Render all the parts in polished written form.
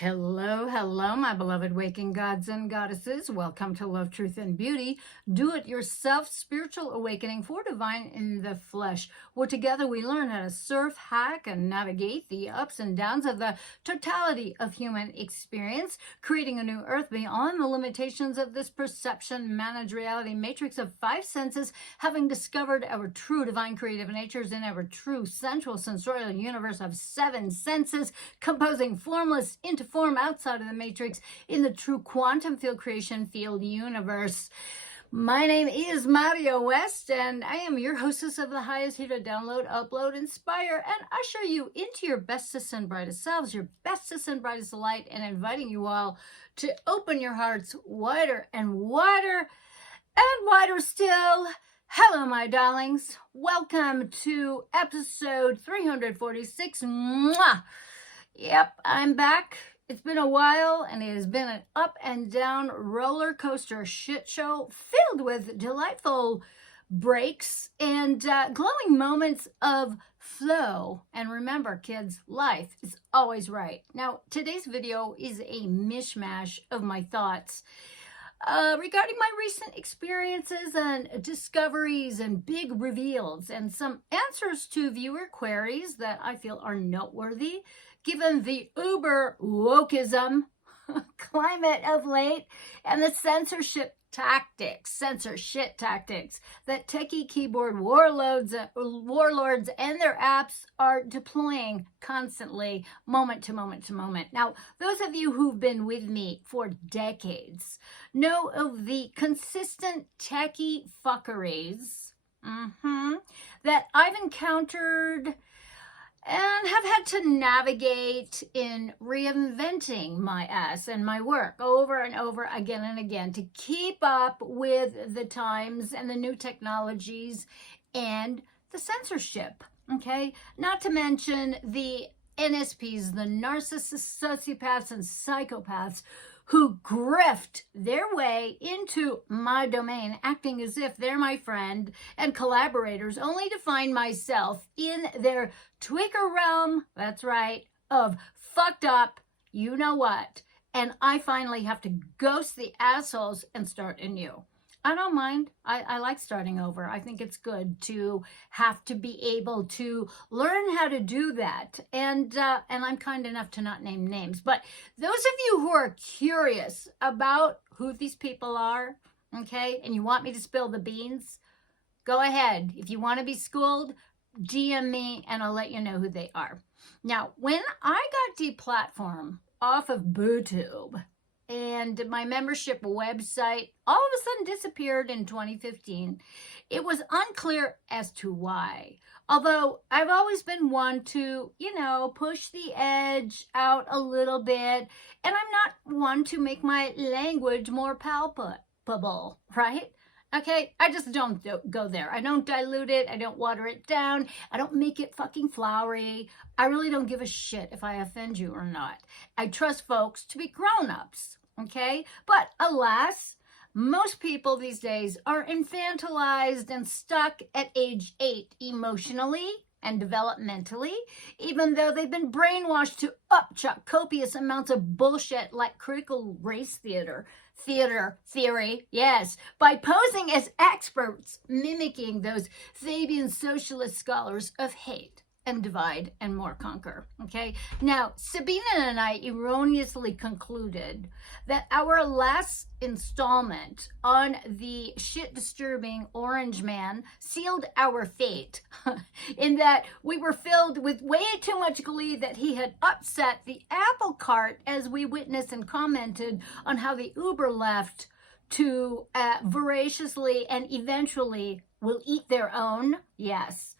Hello, hello, my beloved waking gods and goddesses. Welcome to Love, Truth, and Beauty. Do it yourself spiritual awakening for divine in the flesh, where together we learn how to surf, hack, and navigate the ups and downs of the totality of human experience, creating a new earth beyond the limitations of this perception managed reality matrix of five senses, having discovered our true divine creative natures in our true central sensorial universe of seven senses, composing formless into form outside of the matrix in the true quantum field creation field universe. My name is Mario West, and I am your hostess of the highest here to download, upload, inspire, and usher you into your bestest and brightest selves, your bestest and brightest light, and inviting you all to open your hearts wider and wider and wider still. Hello, my darlings. Welcome to episode 346. Mwah! Yep, I'm back. It's been a while, and it has been an up and down roller coaster shit show filled with delightful breaks and glowing moments of flow. And remember, kids, life is always right. Now, today's video is a mishmash of my thoughts regarding my recent experiences and discoveries and big reveals, and some answers to viewer queries that I feel are noteworthy given the uber wokeism climate of late and the censorship tactics that techie keyboard warlords and their apps are deploying constantly, moment to moment to moment. Now, those of you who've been with me for decades know of the consistent techie fuckeries that I've encountered and have had to navigate in reinventing my ass and my work over and over again and again to keep up with the times and the new technologies and the censorship, okay? Not to mention the NSPs, the narcissists, sociopaths, and psychopaths who grift their way into my domain, acting as if they're my friend and collaborators, only to find myself in their tweaker realm, that's right, of fucked up, you know what, and I finally have to ghost the assholes and start anew. I don't mind. I like starting over. I think it's good to have to be able to learn how to do that. And I'm kind enough to not name names. But those of you who are curious about who these people are, okay, and you want me to spill the beans, go ahead. If you want to be schooled, DM me and I'll let you know who they are. Now, when I got deplatformed off of BooTube, and my membership website all of a sudden disappeared in 2015. It was unclear as to why. Although I've always been one to, push the edge out a little bit. And I'm not one to make my language more palpable, right? Okay, I just don't go there. I don't dilute it. I don't water it down. I don't make it fucking flowery. I really don't give a shit if I offend you or not. I trust folks to be grown-ups, okay? But alas, most people these days are infantilized and stuck at age 8 emotionally and developmentally, even though they've been brainwashed to upchuck copious amounts of bullshit like critical race theory, yes, by posing as experts, mimicking those Fabian socialist scholars of hate and divide and more conquer, okay? Now, Sabina and I erroneously concluded that our last installment on the shit-disturbing Orange Man sealed our fate in that we were filled with way too much glee that he had upset the apple cart as we witnessed and commented on how the Uber left to voraciously and eventually will eat their own. Yes.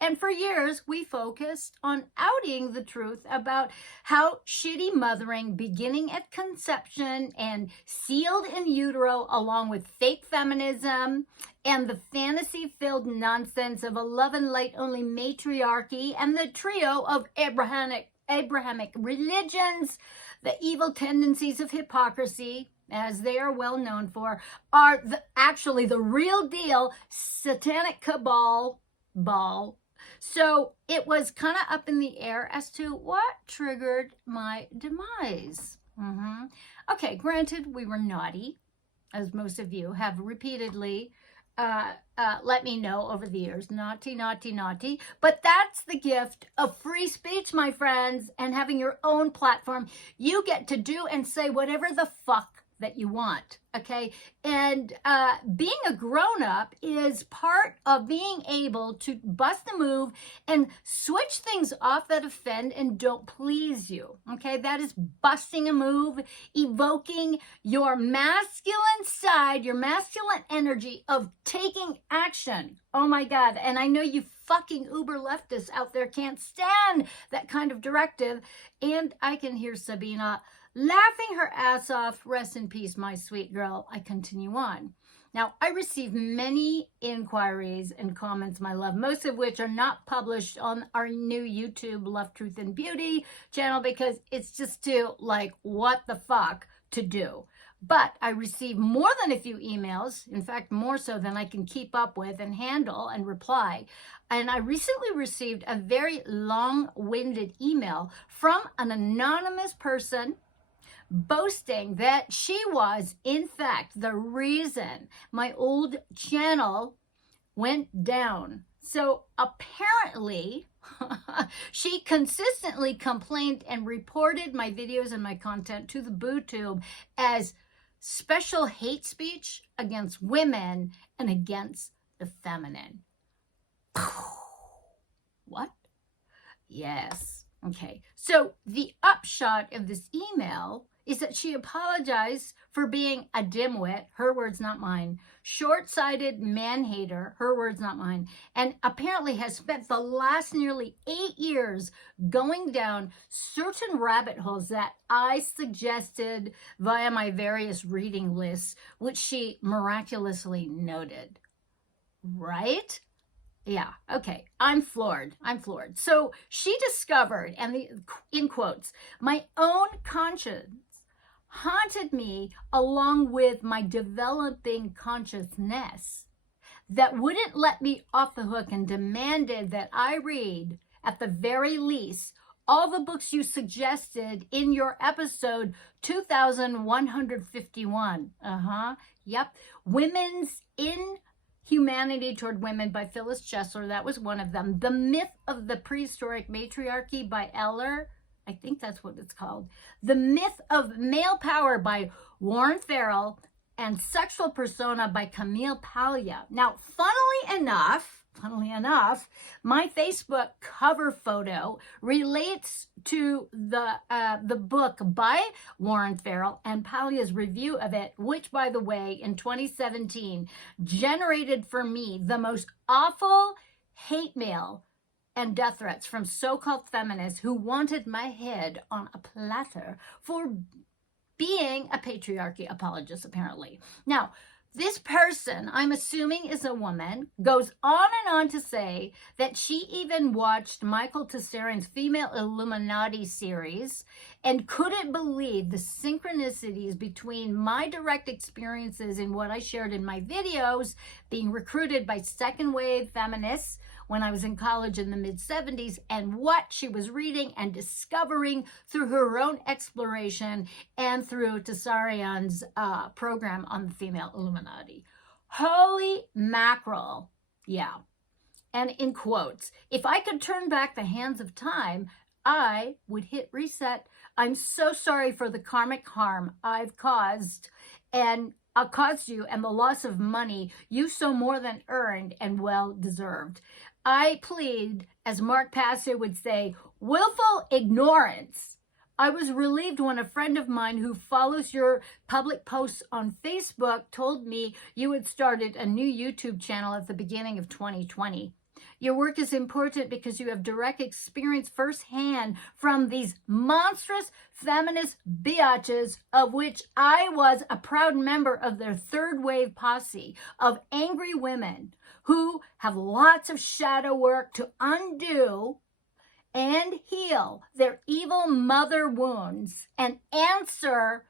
And for years, we focused on outing the truth about how shitty mothering, beginning at conception and sealed in utero, along with fake feminism and the fantasy-filled nonsense of a love and light-only matriarchy and the trio of Abrahamic religions, the evil tendencies of hypocrisy, as they are well known for, are actually the real deal satanic cabal So it was kind of up in the air as to what triggered my demise. Okay, granted, we were naughty, as most of you have repeatedly let me know over the years. Naughty, naughty, naughty. But that's the gift of free speech, my friends, and having your own platform. You get to do and say whatever the fuck that you want, okay? And being a grown-up is part of being able to bust a move and switch things off that offend and don't please you, okay? That is busting a move, evoking your masculine side, your masculine energy of taking action. Oh my God, and I know you fucking uber leftists out there can't stand that kind of directive, and I can hear Sabina laughing her ass off. Rest in peace, my sweet girl. I continue on. Now, I receive many inquiries and comments, my love, most of which are not published on our new YouTube Love, Truth, and Beauty channel because it's just too, like, what the fuck to do. But I receive more than a few emails, in fact, more so than I can keep up with and handle and reply. And I recently received a very long-winded email from an anonymous person boasting that she was, in fact, the reason my old channel went down. So apparently, she consistently complained and reported my videos and my content to the BooTube as special hate speech against women and against the feminine. What? Yes. Okay. So the upshot of this email is that she apologized for being a dimwit, her words, not mine, short-sighted man-hater, her words, not mine, and apparently has spent the last nearly 8 years going down certain rabbit holes that I suggested via my various reading lists, which she miraculously noted. Right? Yeah, okay, I'm floored. So she discovered, and in quotes, my own conscience haunted me along with my developing consciousness that wouldn't let me off the hook and demanded that I read, at the very least, all the books you suggested in your episode 2151. Yep. Women's Inhumanity Toward Women by Phyllis Chesler. That was one of them. The Myth of the Prehistoric Matriarchy by Eller. I think that's what it's called. The Myth of Male Power by Warren Farrell, and Sexual Persona by Camille Paglia. Now, funnily enough, my Facebook cover photo relates to the book by Warren Farrell and Paglia's review of it, which, by the way, in 2017, generated for me the most awful hate mail and death threats from so-called feminists who wanted my head on a platter for being a patriarchy apologist, apparently. Now, this person, I'm assuming is a woman, goes on and on to say that she even watched Michael Tessarian's Female Illuminati series and couldn't believe the synchronicities between my direct experiences in what I shared in my videos, being recruited by second wave feminists when I was in college in the mid-70s, and what she was reading and discovering through her own exploration and through Tessarian's program on the Female Illuminati. Holy mackerel. Yeah. And in quotes, if I could turn back the hands of time, I would hit reset. I'm so sorry for the karmic harm I've caused you and the loss of money you so more than earned and well deserved. I plead, as Mark Passer would say, willful ignorance. I was relieved when a friend of mine who follows your public posts on Facebook told me you had started a new YouTube channel at the beginning of 2020. Your work is important because you have direct experience firsthand from these monstrous feminist biatches, of which I was a proud member of their third wave posse of angry women who have lots of shadow work to undo and heal their evil mother wounds and answer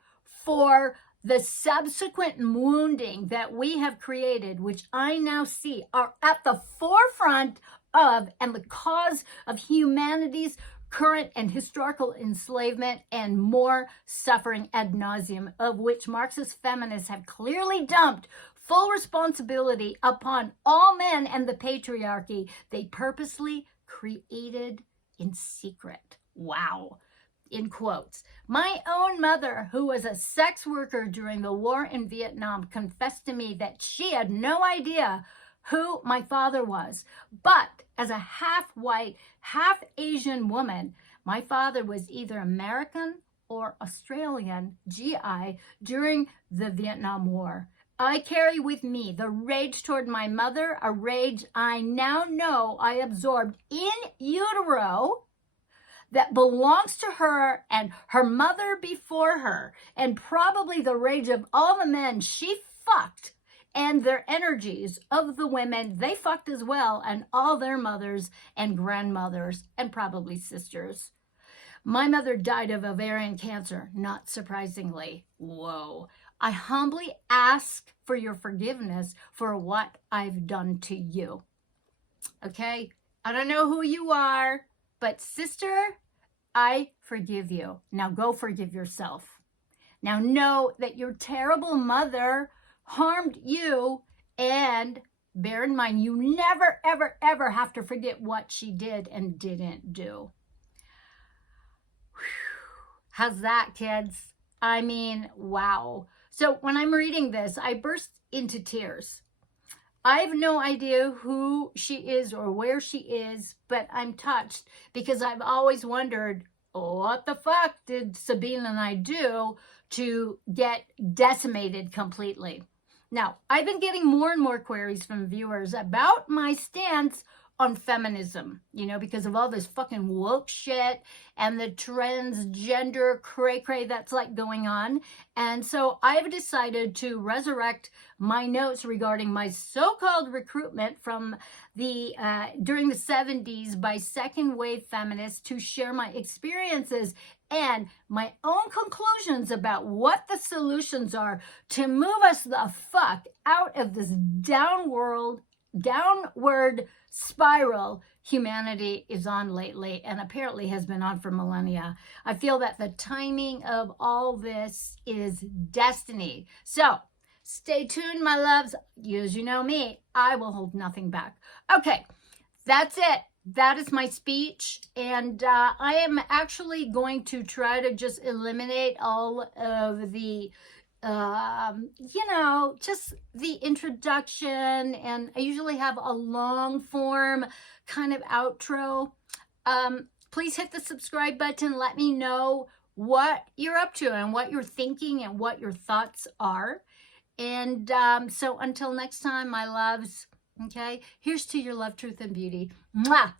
for the subsequent wounding that we have created, which I now see are at the forefront of and the cause of humanity's current and historical enslavement and more suffering ad nauseum, of which Marxist feminists have clearly dumped full responsibility upon all men and the patriarchy they purposely created in secret. Wow. In quotes. My own mother, who was a sex worker during the war in Vietnam, confessed to me that she had no idea who my father was. But as a half-white, half-Asian woman, my father was either American or Australian GI during the Vietnam War. I carry with me the rage toward my mother, a rage I now know I absorbed in utero that belongs to her and her mother before her, and probably the rage of all the men she fucked and their energies of the women they fucked as well, and all their mothers and grandmothers and probably sisters. My mother died of ovarian cancer, not surprisingly. Whoa. I humbly ask for your forgiveness for what I've done to you. Okay? I don't know who you are, but sister, I forgive you. Now go forgive yourself. Now know that your terrible mother harmed you, and bear in mind, you never, ever, ever have to forget what she did and didn't do. How's that, kids? I mean, wow. So when I'm reading this, I burst into tears. I have no idea who she is or where she is, but I'm touched because I've always wondered, what the fuck did Sabine and I do to get decimated completely? Now, I've been getting more and more queries from viewers about my stance on feminism, you know, because of all this fucking woke shit and the transgender cray-cray that's like going on. And so I've decided to resurrect my notes regarding my so-called recruitment from the during the 70s by second wave feminists to share my experiences and my own conclusions about what the solutions are to move us the fuck out of this downward spiral humanity is on lately, and apparently has been on for millennia. I feel that the timing of all this is destiny. So stay tuned, my loves. As you know me, I will hold nothing back. Okay, that's it. That is my speech, and I am actually going to try to just eliminate all of the just the introduction, and I usually have a long form kind of outro. Please hit the subscribe button. Let me know what you're up to and what you're thinking and what your thoughts are. And so until next time, my loves, okay, here's to your love, truth, and beauty. Mwah!